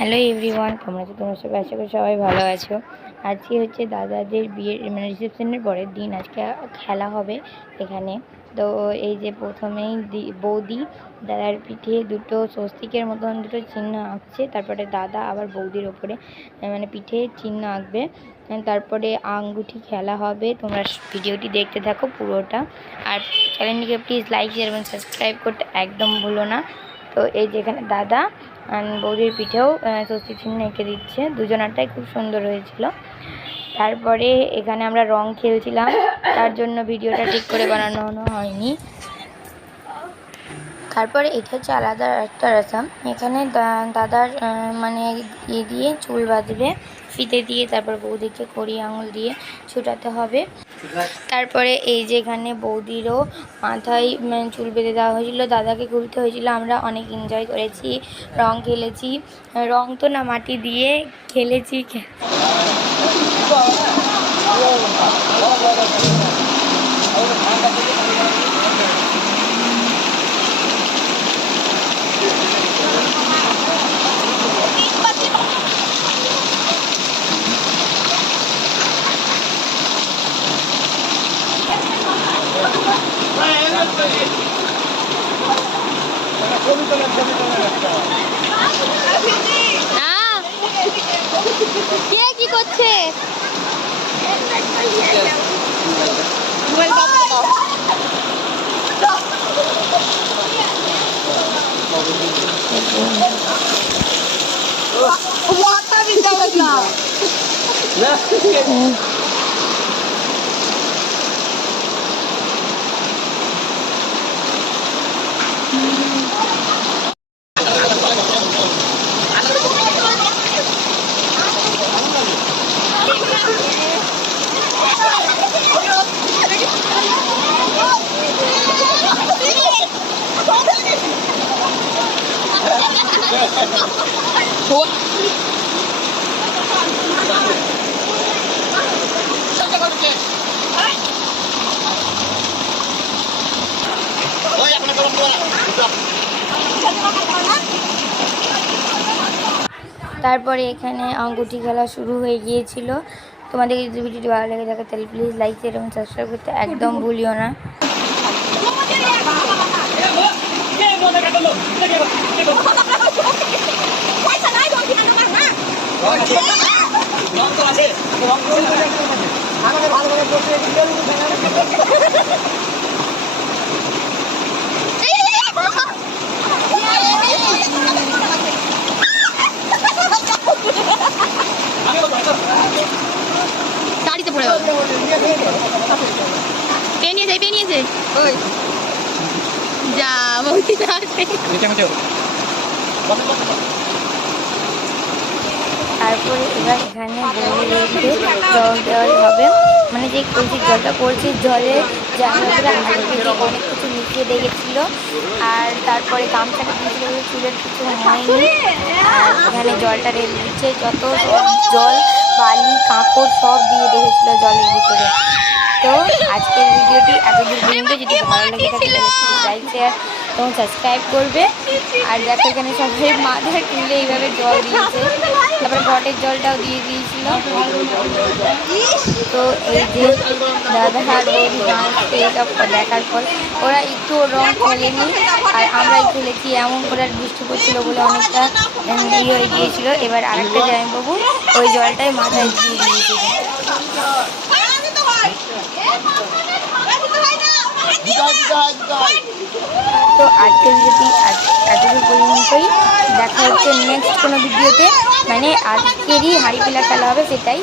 Hello everyone, তোমরা সবাই আশা করি সবাই ভালো আছো। আজকে হচ্ছে দাদাদের বিয়ের রিসেপশনের পরের দিন। আজকে খেলা হবে এখানে। তো এই যে প্রথমেই বৌদি দাদার পিঠে দুটো স্বস্তিকের মতন দুটো চিহ্ন আঁকছে, তারপরে দাদা আবার বৌদির ওপরে পিঠে চিহ্ন আঁকবে, তারপরে আঙ্গুঠি খেলা হবে। তোমরা ভিডিওটি দেখতে থাকো পুরোটা, আর চ্যানেলটিকে প্লিজ লাইক শেয়ার এবং সাবস্ক্রাইব করতে একদম ভুলো না। তো এই যেখানে দাদা বৌদির পিঠেও স্বস্তি চিহ্ন এঁকে দিচ্ছে, দুজনারটাই খুব সুন্দর হয়েছিল। তারপরে এখানে আমরা রং খেলছিলাম, তার জন্য ভিডিওটা ঠিক করে বানানো হয়নি। তারপরে এটা হচ্ছে আলাদা একটা রসম। এখানে দাদার দিয়ে চুল বাঁধবে ফিতে দিয়ে, তারপর বৌদিকে কড়ি আঙুল দিয়ে ছুটাতে হবে। তারপরে এই যে এখানে বৌদিরও মাথায় চুল বেঁধে দেওয়া হয়েছিল, দাদাকে খুলতে হয়েছিল। আমরা অনেক এনজয় করেছি, রং খেলেছি, রং তো না মাটি দিয়ে খেলেছি। কে কি করছে? তারপরে এখানে আঙ্গুঠি খেলা শুরু হয়ে গিয়েছিল। তোমাদের যদি ভিডিওটি ভালো লেগে থাকে তাহলে প্লিজ লাইক শেয়ার এবং সাবস্ক্রাইব করতে একদম ভুলিও না। গাড়িতে পড়ে গেল, পেনিয়েছে ওই যা বলছি না। তারপরে এবার এখানে জল দেওয়া হবে, মানে যে কলসির জলটা কলসির জলে অনেক কিছু মিশিয়ে দেখেছিলো। আর তারপরে গামছাটা দিয়েছিল, চুলের কিছু হয়নি। আর এখানে জলটা রেখে দিচ্ছে, যত জল বালি কাঁকড় সব দিয়ে রেখেছিলো জলের ভিতরে। তো আজকের ভিডিওটি এতদূর পর্যন্ত, যদি ভালো লেগে থাকে তাহলে লাইক শেয়ার এবং সাবস্ক্রাইব করবে। আর দেখো এখানে সবাই মাথায় তুলে এইভাবে জল দিয়েছে, তারপরে ঘটের জলটাও দিয়ে দিয়েছিল। তো এই যে দাদা আর বৌদি নাচতে এইসব দেখার পর ওরা একটু রং খেলেনি, আর আমরাই খেলেছি। এমন করে বৃষ্টি পড়ছিলো বলে অনেকটা হয়ে গিয়েছিল। এবার আরেকটা জামাইবাবু ওই জলটাই মাথায় দিয়ে দিয়েছিল। তো আজকের ভিডিওটি এতদূর পর্যন্তই। দেখা হচ্ছে নেক্সট কোনো ভিডিওতে, মানে আজকেরই হাঁড়ি খেলা খেলা হবে সেটাই।